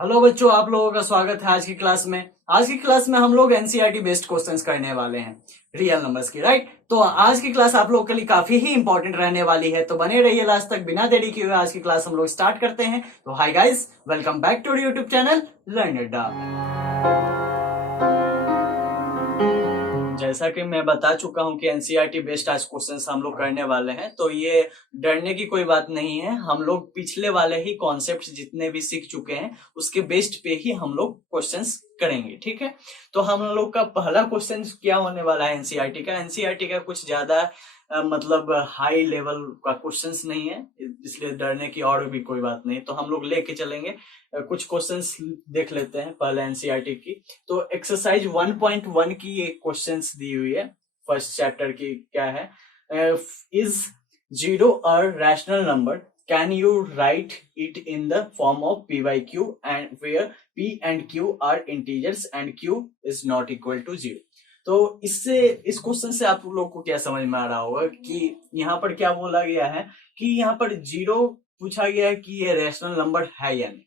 Hello बच्चों, आप लोगों का स्वागत है आज की क्लास में। आज की क्लास में हम लोग एनसीईआरटी बेस्ड क्वेश्चंस करने वाले हैं, रियल नंबर्स की, राइट। तो आज की क्लास आप लोगों के लिए काफी ही इंपॉर्टेंट रहने वाली है, तो बने रहिए लास्ट तक। बिना देरी किए हुए आज की क्लास हम लोग स्टार्ट करते हैं। तो hi guys, welcome back to YouTube channel learn it. जैसा कि मैं बता चुका हूं कि एनसीईआरटी बेस्ड आज क्वेश्चंस हम लोग करने वाले हैं, तो ये डरने की कोई बात नहीं है। हम लोग पिछले वाले ही कॉन्सेप्ट जितने भी सीख चुके हैं उसके बेस्ड पे ही हम लोग क्वेश्चंस करेंगे, ठीक है। तो हम लोग का पहला क्वेश्चन क्या होने वाला है एनसीईआरटी का कुछ ज्यादा मतलब हाई लेवल का क्वेश्चंस नहीं है, इसलिए डरने की और भी कोई बात नहीं। तो हम लोग लेके चलेंगे। कुछ क्वेश्चंस देख लेते हैं पहले एनसीईआरटी की। तो एक्सरसाइज 1.1 की ये क्वेश्चंस दी हुई है। फर्स्ट चैप्टर की क्या है, is zero a rational number, can you write it in the form of p by q and where p and q are integers and q is not equal to zero. तो इससे इस question से आप लोग को क्या समझ में आ रहा होगा कि यहाँ पर क्या बोला गया है कि यहाँ पर जीरो पूछा गया है कि ये रैशनल नंबर है या नहीं।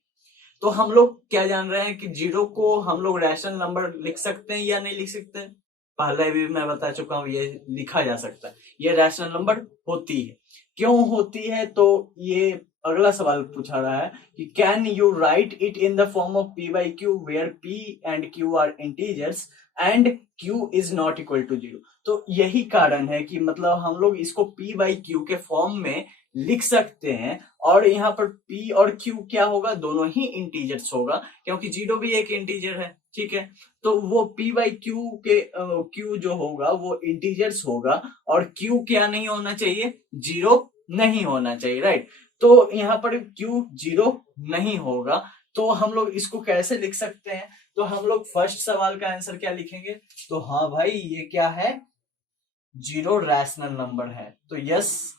तो हम लोग क्या जान रहे हैं कि जीरो को हम लोग रैशनल नंबर लिख सकते हैं या नहीं लिख सकते हैं। पहले भी मैं बता चुका हूं, ये लिखा जा सकता है, ये रैशनल नंबर होती है। क्यों होती है, तो ये अगला सवाल पूछा रहा है कि can you write it in the form of p by q where p and q are integers and q is not equal to zero. तो यही कारण है कि मतलब हम लोग इसको पी बाई क्यू के फॉर्म में लिख सकते हैं। और यहाँ पर p और q क्या होगा, दोनों ही इंटीजर्स होगा, क्योंकि जीरो भी एक इंटीजर है, ठीक है। तो वो p बाई क्यू के q जो होगा वो इंटीजर्स होगा, और q क्या नहीं होना चाहिए, जीरो नहीं होना चाहिए, राइट। तो यहाँ पर q जीरो नहीं होगा। तो हम लोग इसको कैसे लिख सकते हैं, तो हम लोग फर्स्ट सवाल का आंसर क्या लिखेंगे, तो हाँ भाई ये क्या है, जीरो रैशनल नंबर है। तो yes,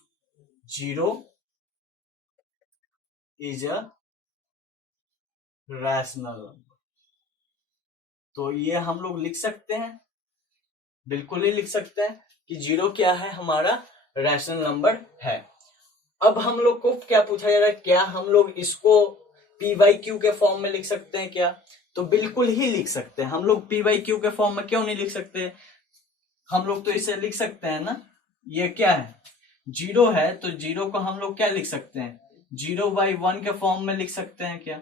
zero is a rational. तो ये हम लोग लिख सकते हैं, बिल्कुल ही लिख सकते हैं कि जीरो क्या है, हमारा रैशनल नंबर है। अब हम लोग को क्या पूछा जा रहा है, क्या हम लोग इसको पी बाई क्यू के फॉर्म में लिख सकते हैं क्या, तो बिल्कुल ही लिख सकते हैं। हम लोग पी बाई क्यू के फॉर्म में क्यों नहीं लिख सकते, हम लोग तो इसे लिख सकते हैं ना। ये क्या है, जीरो है, तो जीरो को हम लोग क्या लिख सकते हैं, जीरो बाई वन के फॉर्म में लिख सकते हैं क्या,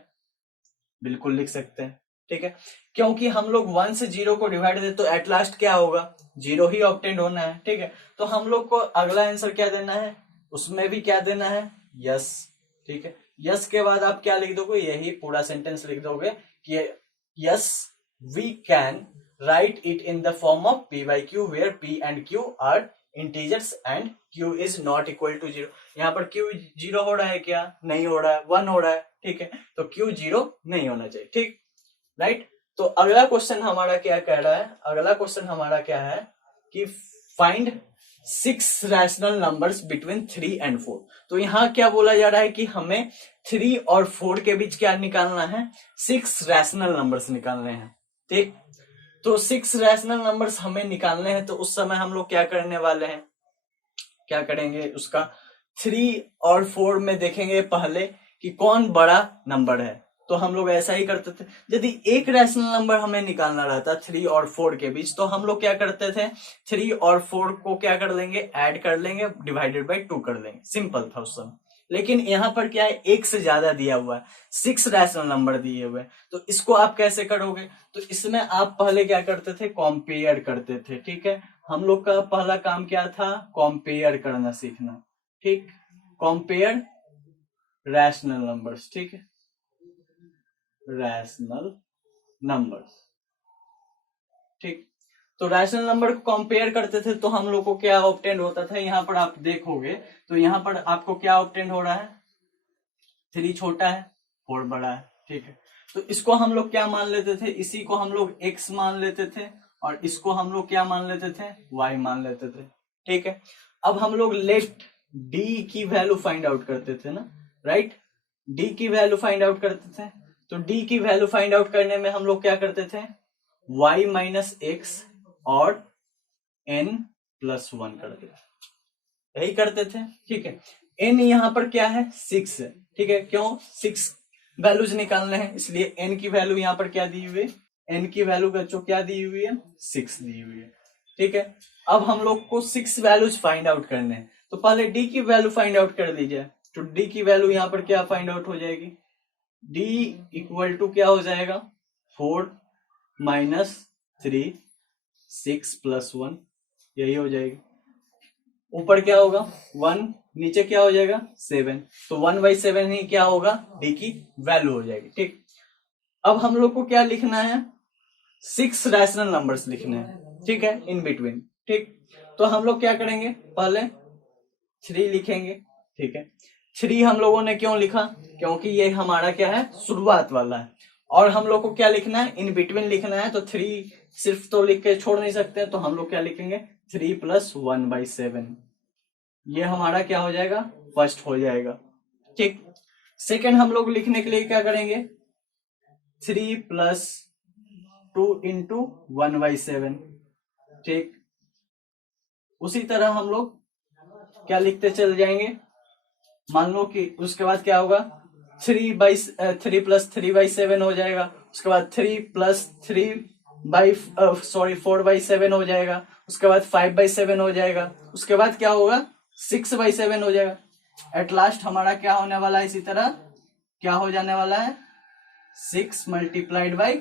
बिल्कुल लिख सकते हैं, ठीक है। क्योंकि हम लोग वन से जीरो को डिवाइड दे तो एट लास्ट क्या होगा, जीरो ही ऑब्टेन होना है, ठीक है। तो हम लोग को अगला आंसर क्या देना है, उसमें भी क्या देना है, यस, ठीक है। यस के बाद आप क्या लिख दोगे, यही पूरा सेंटेंस लिख दोगे कि yes we can write it in the form of p by q where p and q are integers and q is not equal to zero. यहाँ पर क्यू जीरो हो रहा है क्या, नहीं हो रहा है, वन हो रहा है, ठीक है। तो क्यू जीरो नहीं होना चाहिए, ठीक, राइट। तो अगला क्वेश्चन हमारा क्या कह रहा है, अगला क्वेश्चन हमारा क्या है कि find six rational numbers between 3 and 4। तो यहाँ क्या बोला जा रहा है कि हमें 3 और 4 के बीच क्या निकालना है, सिक्स रैशनल नंबर्स निकालने हैं, ठीक। तो सिक्स रैशनल नंबर्स हमें निकालने हैं, तो उस समय हम लोग क्या करने वाले हैं, क्या करेंगे उसका, 3 और 4 में देखेंगे पहले कि कौन बड़ा नंबर है। तो हम लोग ऐसा ही करते थे, यदि एक रैशनल नंबर हमें निकालना रहता 3 और 4 के बीच, तो हम लोग क्या करते थे, 3 और 4 को क्या कर लेंगे, ऐड कर लेंगे, डिवाइडेड बाई 2 कर लेंगे, सिंपल था उस समय। लेकिन यहाँ पर क्या है, एक से ज्यादा दिया हुआ है, सिक्स रैशनल नंबर दिए हुए, तो इसको आप कैसे करोगे, तो इसमें आप पहले क्या करते थे, कंपेयर करते थे, ठीक है। हम लोग का पहला काम क्या था, कंपेयर करना सीखना, ठीक, कंपेयर रैशनल नंबर्स, ठीक है, रैशनल नंबर्स, ठीक। तो रैशनल नंबर को कंपेयर करते थे, तो हम लोग को क्या ऑब्टेन होता था, यहाँ पर आप देखोगे तो यहाँ पर आपको क्या ऑब्टेन हो रहा है, 3 छोटा है, 4 बड़ा है, ठीक है। तो इसको हम लोग क्या मान लेते थे, इसी को हम लोग x मान लेते थे, और इसको हम लोग क्या मान लेते थे, y मान लेते थे, ठीक है। अब हम लोग लेट d की वैल्यू फाइंड आउट करते थे ना, राइट, d की वैल्यू फाइंड आउट करते थे। तो d की वैल्यू फाइंड आउट करने में हम लोग क्या करते थे, y माइनस एक्स और n+1 करते थे, यही करते थे, ठीक है। n यहाँ पर क्या है, 6 है, ठीक है। क्यों 6, वैल्यूज निकालने हैं, इसलिए n की वैल्यू यहाँ पर क्या दी हुई है, n की वैल्यू बच्चों क्या दी हुई है, 6 दी हुई है। ठीक है, अब हम लोग को 6 वैल्यूज फाइंड आउट करने हैं, तो पहले d की वैल्यू फाइंड आउट कर लीजिए। तो d की वैल्यू यहाँ पर क्या फाइंड आउट हो जाएगी, d इक्वल टू क्या हो जाएगा, 4 माइनस 3 6 प्लस 1, यही हो जाएगी। ऊपर क्या होगा 1, नीचे क्या हो जाएगा 7, तो 1/7 ही क्या होगा, d की वैल्यू हो जाएगी। ठीक, अब हम लोग को क्या लिखना है, 6 रैशनल नंबर्स लिखने हैं। ठीक है, इन बिटवीन। ठीक, तो हम लोग क्या करेंगे, पहले 3 लिखेंगे। ठीक है, 3 हम लोगों ने क्यों लिखा, क्योंकि ये हमारा क्या है, शुरुआत वाला है, और हम लोग को क्या लिखना है, इन बिटवीन लिखना है, तो 3 सिर्फ तो लिख के छोड़ नहीं सकते, तो हम लोग क्या लिखेंगे 3 + 1/7, ये हमारा क्या हो जाएगा, फर्स्ट हो जाएगा। ठीक, सेकंड हम लोग लिखने के लिए क्या करेंगे, 3 + 2 × 1/7। ठीक, उसी तरह हम लोग क्या लिखते चल जाएंगे, मान लो कि उसके बाद क्या होगा, 3 + 3/7 हो जाएगा, उसके बाद 3 + 4/7 हो जाएगा, उसके बाद 5/7 हो जाएगा, उसके बाद क्या होगा 6/7 हो जाएगा। एट लास्ट हमारा क्या होने वाला है, इसी तरह क्या हो जाने वाला है, 6 ×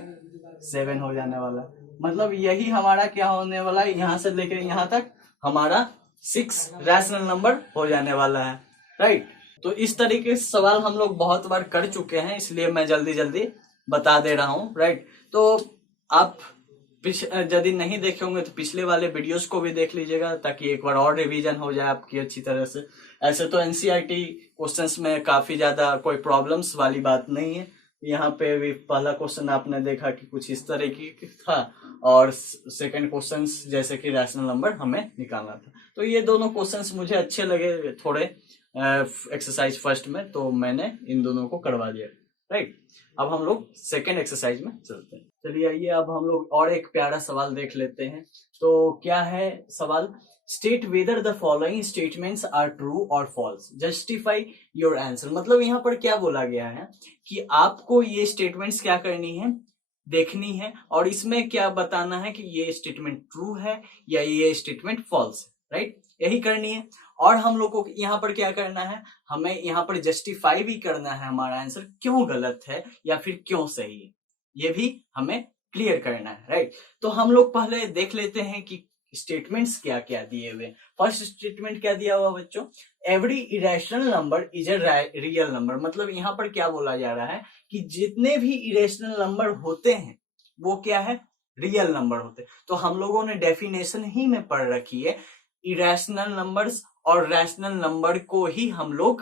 7 हो जाने वाला है। मतलब यही हमारा क्या होने वाला है, यहां से लेकर यहां तक हमारा 6 रैशनल नंबर हो जाने वाला है। राइट, तो इस तरीके से सवाल हम लोग बहुत बार कर चुके हैं, इसलिए मैं जल्दी जल्दी बता दे रहा हूं। राइट, तो आप यदि नहीं देखे होंगे तो पिछले वाले वीडियोस को भी देख लीजिएगा, ताकि एक बार और रिवीजन हो जाए आपकी अच्छी तरह से। ऐसे तो एनसीईआरटी क्वेश्चंस में काफी ज्यादा कोई प्रॉब्लम्स वाली बात नहीं है। यहाँ पे भी पहला क्वेश्चन आपने देखा कि कुछ इस तरह की था, और सेकंड क्वेश्चन जैसे कि रैशनल नंबर हमें निकालना था। तो ये दोनों क्वेश्चंस मुझे अच्छे लगे थोड़े एक्सरसाइज फर्स्ट में, तो मैंने इन दोनों को करवा दिया। राइट, अब हम लोग सेकेंड एक्सरसाइज में चलते हैं। चलिए आइए अब हम लोग और एक प्यारा सवाल देख लेते हैं। तो क्या है सवाल, state whether the following statements are true और फॉल्स, जस्टिफाई योर आंसर। मतलब यहाँ पर क्या बोला गया है कि आपको ये स्टेटमेंट्स क्या करनी है, देखनी है, और इसमें क्या बताना है कि ये स्टेटमेंट ट्रू है या ये स्टेटमेंट फॉल्स है। राइट, यही करनी है। और हम लोग को यहाँ पर क्या करना है, हमें यहाँ पर जस्टिफाई भी करना है हमारा आंसर क्यों गलत है या फिर क्यों सही है, ये भी हमें क्लियर करना है। राइट, तो हम लोग पहले देख लेते हैं कि स्टेटमेंट्स क्या क्या दिए हुए। फर्स्ट स्टेटमेंट क्या दिया हुआ बच्चों, every irrational number is a real number. मतलब यहाँ पर क्या बोला जा रहा है कि जितने भी इरेशनल नंबर होते हैं वो क्या है, रियल नंबर होते हैं। तो हम लोगों ने डेफिनेशन ही में पढ़ रखी है, इरेशनल नंबर्स और रैशनल नंबर को ही हम लोग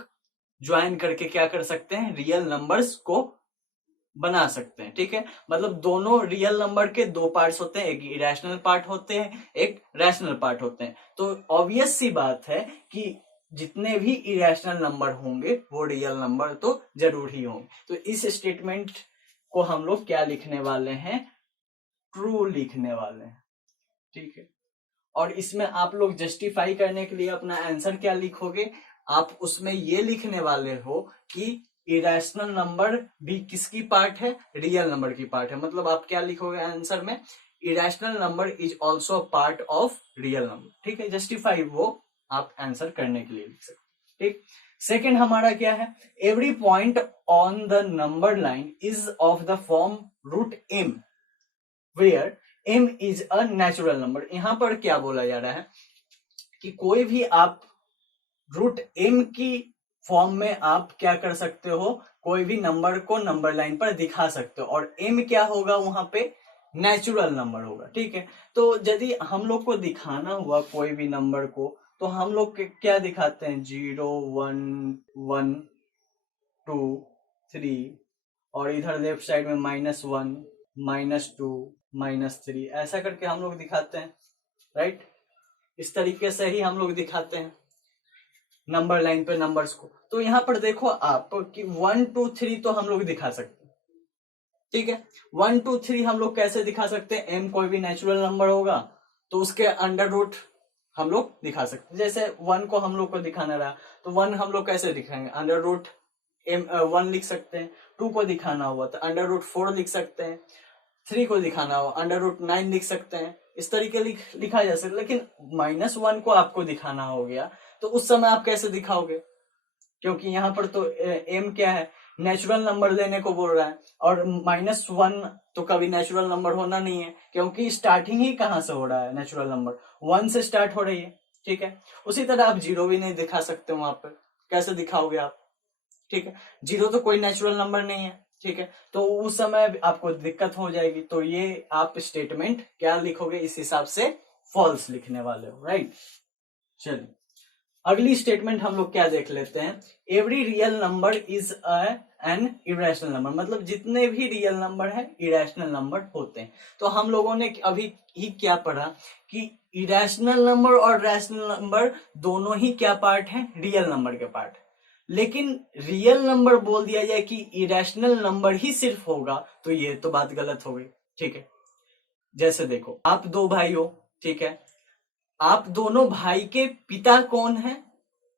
ज्वाइन करके क्या कर सकते हैं, रियल नंबर्स को बना सकते हैं। ठीक है, मतलब दोनों रियल नंबर के दो पार्ट्स होते हैं, एक इरेशनल पार्ट होते हैं, एक रैशनल पार्ट होते हैं। तो ऑब्वियस सी बात है कि जितने भी इरेशनल नंबर होंगे वो रियल नंबर तो जरूर ही होंगे। तो इस स्टेटमेंट को हम लोग क्या लिखने वाले हैं, ट्रू लिखने वाले हैं। ठीक है, और इसमें आप लोग जस्टिफाई करने के लिए अपना आंसर क्या लिखोगे, आप उसमें ये लिखने वाले हो कि इरेशनल नंबर भी किसकी पार्ट है, रियल नंबर की पार्ट है। मतलब आप क्या लिखोगे आंसर में, irrational number is also part of real number. ठीक है, जस्टिफाई वो आप आंसर करने के लिए लिख सकते। ठीक, सेकेंड हमारा क्या है, every point on the number line is of the form √m where m is a natural number. यहां पर क्या बोला जा रहा है कि कोई भी आप √m की फॉर्म में आप क्या कर सकते हो, कोई भी नंबर को नंबर लाइन पर दिखा सकते हो, और m क्या होगा वहां पे, नेचुरल नंबर होगा। ठीक है, तो यदि हम लोग को दिखाना हुआ कोई भी नंबर को, तो हम लोग क्या दिखाते हैं, 0 1 1 2 3, और इधर लेफ्ट साइड में -1 -2 -3, ऐसा करके हम लोग दिखाते हैं। राइट, इस तरीके से ही हम लोग दिखाते हैं नंबर लाइन पे नंबर्स को। तो यहां पर देखो आप कि 1 2 3 तो हम लोग दिखा सकते हैं। ठीक है, 1 2 3 हम लोग कैसे दिखा सकते हैं, m कोई भी नेचुरल नंबर होगा तो उसके अंडर रूट हम लोग दिखा सकते हैं। जैसे 1 को हम लोग को दिखाना रहा तो 1 हम लोग कैसे दिखाएंगे, अंडर रूट 1 लिख सकते हैं, 2 को दिखाना हुआ तो √4 लिख सकते हैं, 3 को दिखाना हुआ √9 लिख सकते हैं। इस तरीके लिखा जा सकता है। लेकिन -1 को आपको दिखाना हो गया तो उस समय आप कैसे दिखाओगे, क्योंकि यहाँ पर तो एम क्या है, नेचुरल नंबर लेने को बोल रहा है, और -1 तो कभी नेचुरल नंबर होना नहीं है, क्योंकि स्टार्टिंग ही कहाँ से हो रहा है, नेचुरल नंबर 1 से स्टार्ट हो रही है। ठीक है, उसी तरह आप 0 भी नहीं दिखा सकते वहां पर, कैसे दिखाओगे आप। ठीक है, 0 तो कोई नेचुरल नंबर नहीं है। ठीक है, तो उस समय आपको दिक्कत हो जाएगी। तो ये आप स्टेटमेंट क्या लिखोगे, इस हिसाब से फॉल्स लिखने वाले हो, राइट। चलिए अगली स्टेटमेंट हम लोग क्या देख लेते हैं, every real number is an irrational number, मतलब जितने भी रियल नंबर है इरेशनल नंबर होते हैं। तो हम लोगों ने अभी ही क्या पढ़ा कि इरेशनल नंबर और रैशनल नंबर दोनों ही क्या पार्ट है, रियल नंबर के पार्ट। लेकिन रियल नंबर बोल दिया जाए कि इरेशनल नंबर ही सिर्फ होगा तो ये तो बात गलत हो गई। ठीक है, जैसे देखो आप 2 भाई हो, ठीक है, आप दोनों भाई के पिता कौन है,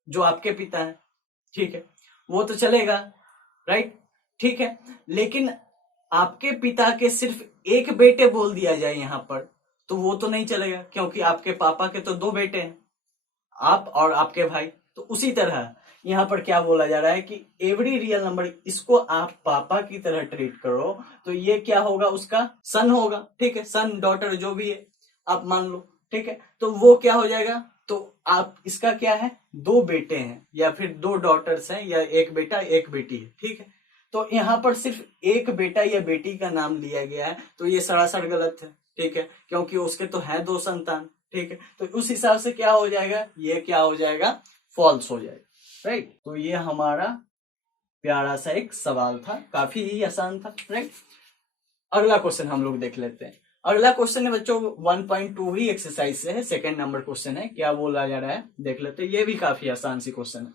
जो आपके पिता है, ठीक है, वो तो चलेगा, राइट। ठीक है, लेकिन आपके पिता के सिर्फ एक बेटे बोल दिया जाए यहां पर तो वो तो नहीं चलेगा, क्योंकि आपके पापा के तो 2 बेटे हैं, आप और आपके भाई। तो उसी तरह यहाँ पर क्या बोला जा रहा है कि एवरी रियल नंबर, इसको आप पापा की तरह ट्रीट करो तो ये क्या होगा, उसका सन होगा। ठीक है, सन डॉटर जो भी है आप मान लो। ठीक है, तो वो क्या हो जाएगा, तो आप इसका क्या है, 2 बेटे हैं या फिर 2 डॉटर्स हैं या 1 बेटा 1 बेटी है। ठीक है, तो यहाँ पर सिर्फ 1 बेटा या बेटी का नाम लिया गया है तो ये सरासर गलत है। ठीक है, क्योंकि उसके तो है 2 संतान। ठीक है, तो उस हिसाब से क्या हो जाएगा, ये क्या हो जाएगा, फॉल्स हो जाएगा, राइट। तो ये हमारा प्यारा सा एक सवाल था, काफी ही आसान था, राइट। अगला क्वेश्चन हम लोग देख लेते हैं। अगला क्वेश्चन है बच्चों 1.2 ही एक्सरसाइज से है, सेकंड नंबर क्वेश्चन है। क्या बोला जा रहा है देख लेते हैं, ये भी काफी आसान सी क्वेश्चन है।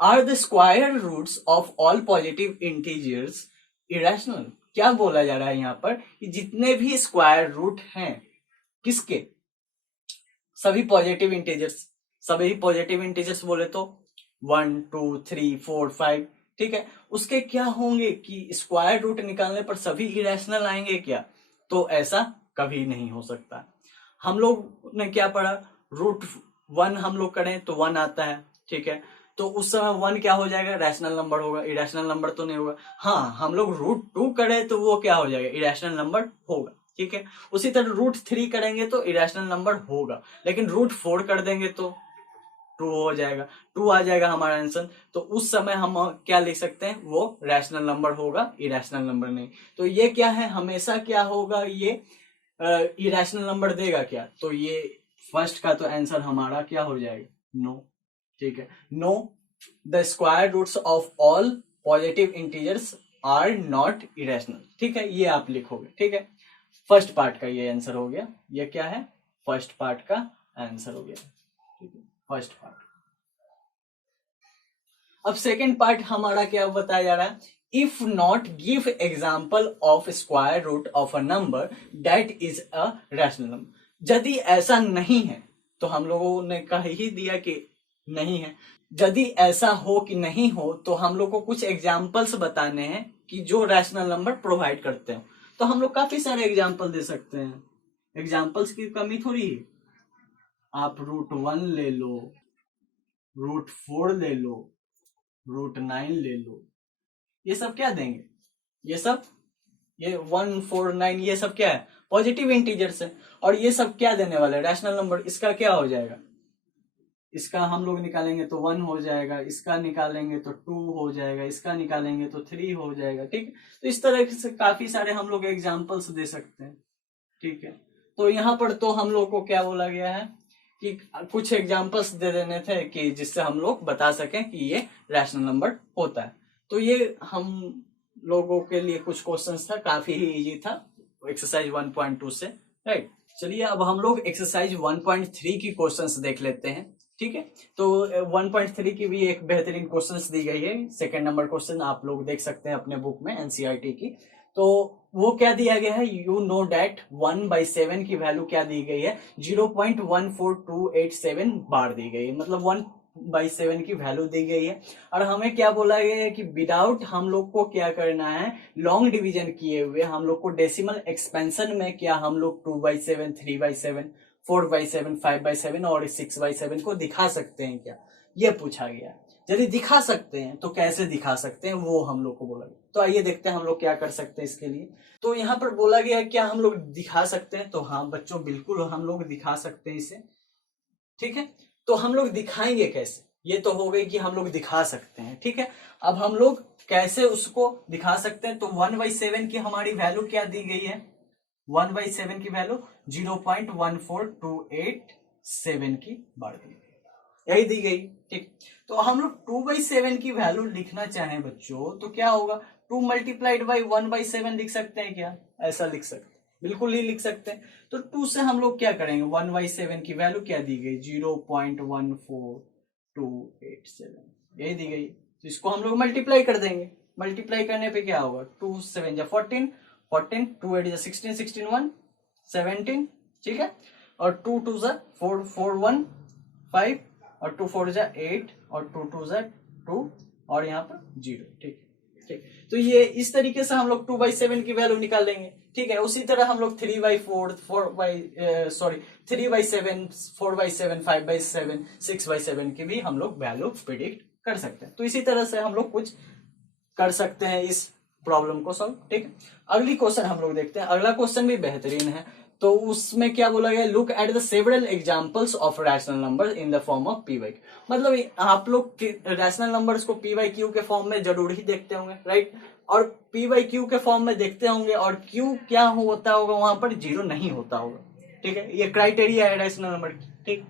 Are the square roots of all positive integers irrational. क्या बोला जा रहा है यहाँ पर कि जितने भी स्क्वायर रूट हैं किसके, सभी पॉजिटिव इंटीजर्स, सभी पॉजिटिव इंटीजर्स बोले तो 1 2 3 4 5। ठीक है, उसके क्या होंगे कि स्क्वायर रूट निकालने पर सभी इरेशनल आएंगे क्या, तो ऐसा कभी नहीं हो सकता। हम लोग ने क्या पढ़ा, √1 हम लोग करें तो 1 आता है। ठीक है, तो उस समय 1 क्या हो जाएगा, रैशनल नंबर होगा, इरेशनल नंबर तो नहीं होगा। हाँ, हम लोग √2 करें तो वो क्या हो जाएगा, इरेशनल नंबर होगा। ठीक है, उसी तरह √3 करेंगे तो इरेशनल नंबर होगा, लेकिन √4 कर देंगे तो 2 हो जाएगा, 2 आ जाएगा हमारा आंसर। तो उस समय हम क्या लिख सकते हैं, वो रैशनल नंबर होगा, इरेशनल नंबर नहीं। तो ये क्या है, हमेशा क्या होगा, ये इरेशनल नंबर देगा क्या, तो ये फर्स्ट का तो आंसर हमारा क्या हो जाएगा, नो। ठीक है, no the square roots of all positive integers are not irrational. ठीक है, ये आप लिखोगे। ठीक है, फर्स्ट पार्ट का ये आंसर हो गया। ये क्या है, फर्स्ट पार्ट का आंसर हो गया। ठीक है, फर्स्ट पार्ट। अब सेकंड पार्ट हमारा क्या बताया जा रहा है, if not give example of square root of a number that is a rational number. यदि ऐसा नहीं है तो हम लोगों ने कह ही दिया कि नहीं है। यदि ऐसा हो कि नहीं हो तो हम लोग को कुछ एग्जाम्पल्स बताने हैं कि जो रैशनल नंबर प्रोवाइड करते हैं। तो हम लोग काफी सारे एग्जाम्पल दे सकते हैं, एग्जाम्पल्स की कमी थोड़ी है। आप √1 ले लो, √4 ले लो, √9 ले लो, ये सब क्या देंगे, ये सब ये 1 4 9 ये सब क्या है, पॉजिटिव इंटीजर्स है। और ये सब क्या देने वाले हैं, रैशनल नंबर। इसका क्या हो जाएगा, इसका हम लोग निकालेंगे तो 1 हो जाएगा, इसका निकालेंगे तो 2 हो जाएगा, इसका निकालेंगे तो 3 हो जाएगा। ठीक है, तो इस तरह से काफी सारे हम लोग एग्जाम्पल्स दे सकते हैं। ठीक है, तो यहाँ पर तो हम लोग को क्या बोला गया है कि कुछ एग्जाम्पल्स दे देने थे कि जिससे हम लोग बता सकें कि ये रैशनल नंबर होता है। तो ये हम लोगों के लिए कुछ क्वेश्चंस था, काफी ही इजी था एक्सरसाइज 1.2 से, राइट। चलिए अब हम लोग एक्सरसाइज 1.3 की क्वेश्चंस देख लेते हैं। ठीक है, तो 1.3 की भी एक बेहतरीन क्वेश्चंस दी गई है, सेकंड नंबर क्वेश्चन आप लोग देख सकते हैं अपने बुक में एनसीईआरटी की। तो वो क्या दिया गया है, यू नो डेट 1/7 की वैल्यू क्या दी गई है, 0.14287 बार दी गई है, मतलब 1 2/7 की वैल्यू दी गई है और हमें क्या बोला गया है कि विदाउट हम लोग को क्या करना है, लॉन्ग डिवीजन किए हुए हम लोग को डेसिमल एक्सपेंशन में क्या हम लोग 2/7, 3/7, 4/7, 5/7 और 6/7 को दिखा सकते हैं क्या, ये पूछा गया। यदि दिखा सकते हैं तो कैसे दिखा सकते हैं वो हम लोग को बोला गया। तो आइए देखते हैं हम लोग क्या कर सकते हैं इसके लिए। तो यहाँ पर बोला गया क्या हम लोग दिखा सकते हैं, तो हाँ बच्चों बिल्कुल हम लोग दिखा सकते हैं इसे, ठीक है। तो हम लोग दिखाएंगे कैसे, ये तो हो गई कि हम लोग दिखा सकते हैं, ठीक है। अब हम लोग कैसे उसको दिखा सकते हैं, तो 1/7 की हमारी वैल्यू क्या दी गई है, 1/7 की वैल्यू 0.14287 की बार दी गई, यही दी गई, ठीक। तो हम लोग 2/7 की वैल्यू लिखना चाहें बच्चों तो क्या होगा, 2 मल्टीप्लाइड बाई 1/7 लिख सकते हैं क्या, ऐसा लिख सकते हैं, बिल्कुल ही लिख सकते हैं। तो 2 से हम लोग क्या करेंगे, 1/7 की वैल्यू क्या दी गई, 0.14287, यही दी गई। तो इसको हम लोग मल्टीप्लाई कर देंगे, मल्टीप्लाई करने पे क्या होगा, 2 7 जा 14, 14 2 8 जा 16, 16 1 17, ठीक है। और 2 2 जा 4 4 1 5 और 2 4 जा 8 और 2 2 जा 2 और यहाँ पर 0, ठीक ठीक। तो ये इस तरीके से हम लोग 2/7 की वैल्यू निकाल लेंगे, ठीक है। उसी तरह हम लोग 3/4 3/7 4/7 5/7 6/7 की भी हम लोग वैल्यू प्रिडिक्ट कर सकते हैं। तो इसी तरह से हम लोग कुछ कर सकते हैं इस प्रॉब्लम को सॉल्व, ठीक है। अगली क्वेश्चन हम लोग देखते हैं, अगला क्वेश्चन भी बेहतरीन है। तो उसमें क्या बोला गया, look at the several examples of rational numbers in the form of p y. मतलब आप लोग रैशनल नंबर्स को पी वाई क्यू के फॉर्म में जरूर ही देखते होंगे, राइट। और पी वाई क्यू के फॉर्म में देखते होंगे और क्यू क्या होता होगा, वहां पर 0 नहीं होता होगा, ठीक है। ये क्राइटेरिया है रैशनल नंबर की, ठीक।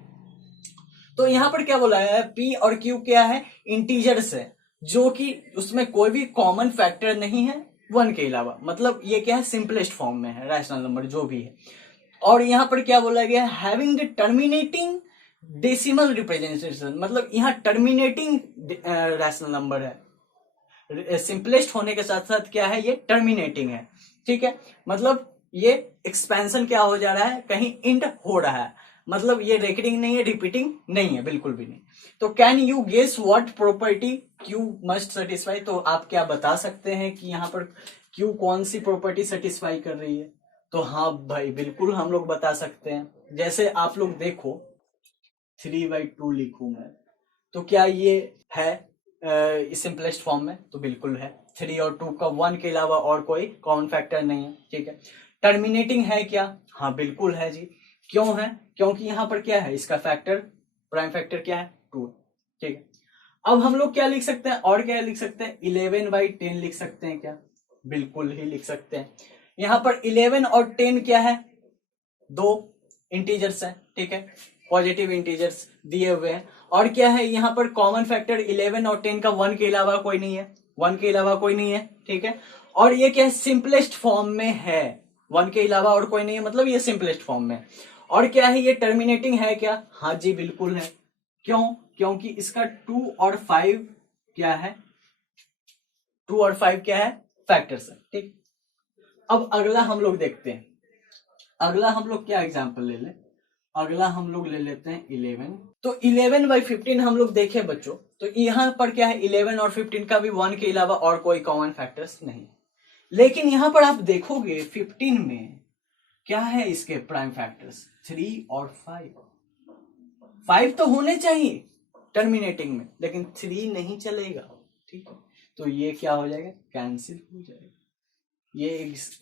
तो यहाँ पर क्या बोला है, पी और क्यू क्या है, इंटीजर्स है, जो कि उसमें कोई भी कॉमन फैक्टर नहीं है 1 के अलावा। मतलब ये क्या है, सिंपलेस्ट फॉर्म में है रैशनल नंबर जो भी है। और यहाँ पर क्या बोला गया, having the terminating decimal representation, मतलब यहाँ टर्मिनेटिंग रैशनल नंबर है, सिंपलेस्ट होने के साथ साथ क्या है, ये टर्मिनेटिंग है, ठीक है। मतलब ये एक्सपेंशन क्या हो जा रहा है, कहीं इंड हो रहा है, मतलब ये रेकरिंग नहीं है, रिपीटिंग नहीं है, बिल्कुल भी नहीं। तो can you guess what property q must satisfy, तो आप क्या बता सकते हैं कि यहाँ पर क्यू कौन सी प्रॉपर्टी सेटिस्फाई कर रही है। तो हाँ भाई बिल्कुल हम लोग बता सकते हैं। जैसे आप लोग देखो 3/2 लिखूं मैं, तो क्या ये है सिंपलेस्ट फॉर्म में, तो बिल्कुल है। 3 और 2 का 1 के अलावा और कोई कॉमन फैक्टर नहीं है, ठीक है। टर्मिनेटिंग है क्या, हाँ बिल्कुल है जी। क्यों है, क्योंकि यहाँ पर क्या है, इसका फैक्टर प्राइम फैक्टर क्या है, 2, ठीक है। अब हम लोग क्या लिख सकते हैं, और क्या लिख सकते हैं, 11/10 लिख सकते हैं क्या, बिल्कुल ही लिख सकते हैं। यहाँ पर 11 और 10 क्या है, 2 इंटीजर्स हैं, ठीक है, पॉजिटिव इंटीजर्स दिए हुए हैं। और क्या है यहाँ पर कॉमन फैक्टर 11 और 10 का 1 के अलावा कोई नहीं है, 1 के अलावा कोई नहीं है, ठीक है। और ये क्या है, सिंपलेस्ट फॉर्म में है, 1 के अलावा और कोई नहीं है, मतलब ये सिंपलेस्ट फॉर्म में। और क्या है, ये टर्मिनेटिंग है क्या, हाँ जी बिल्कुल है। क्यों, क्योंकि इसका 2 और 5 क्या है, 2 और 5 क्या है, फैक्टर्स है, ठीक। अब अगला हम लोग देखते हैं, अगला हम लोग क्या एग्जांपल ले लें, अगला हम लोग ले लेते हैं 11। तो 11/15 हम लोग देखें बच्चों, तो यहाँ पर क्या है, 11 और 15 का भी 1 के अलावा और कोई कॉमन फैक्टर्स नहीं। लेकिन यहाँ पर आप देखोगे 15 में क्या है, इसके प्राइम फैक्टर्स 3 और 5 तो होने चाहिए टर्मिनेटिंग में, लेकिन 3 नहीं चलेगा, ठीक है। तो ये क्या हो जाएगा, कैंसिल हो जाएगा, ये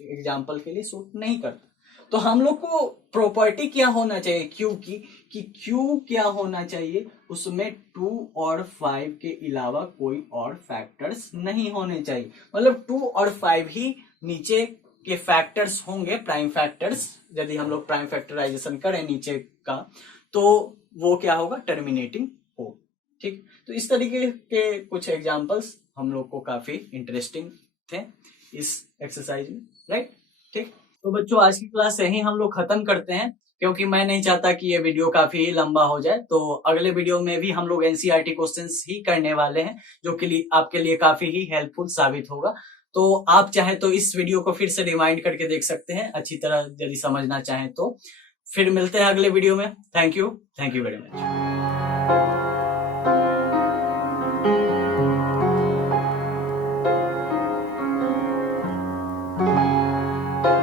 एग्जाम्पल के लिए सूट नहीं करता। तो हम लोग को प्रॉपर्टी क्या होना चाहिए क्यू की, कि क्यू क्या होना चाहिए, उसमें 2 और 5 के अलावा कोई और फैक्टर्स नहीं होने चाहिए। मतलब 2 और 5 ही नीचे के फैक्टर्स होंगे, प्राइम फैक्टर्स। यदि हम लोग प्राइम फैक्टराइजेशन करें नीचे का, तो वो क्या होगा, टर्मिनेटिंग हो, ठीक। तो इस तरीके के कुछ एग्जाम्पल्स हम लोग को काफी इंटरेस्टिंग थे इस एक्सरसाइज में, राइट, ठीक। तो बच्चों आज की क्लास यही हम लोग खत्म करते हैं, क्योंकि मैं नहीं चाहता कि ये वीडियो काफी लंबा हो जाए। तो अगले वीडियो में भी हम लोग एनसीईआरटी क्वेश्चंस ही करने वाले हैं, जो कि आपके लिए काफी ही हेल्पफुल साबित होगा। तो आप चाहे तो इस वीडियो को फिर से रिमाइंड करके देख सकते हैं, अच्छी तरह यदि समझना चाहें तो। फिर मिलते हैं अगले वीडियो में। Thank you very much.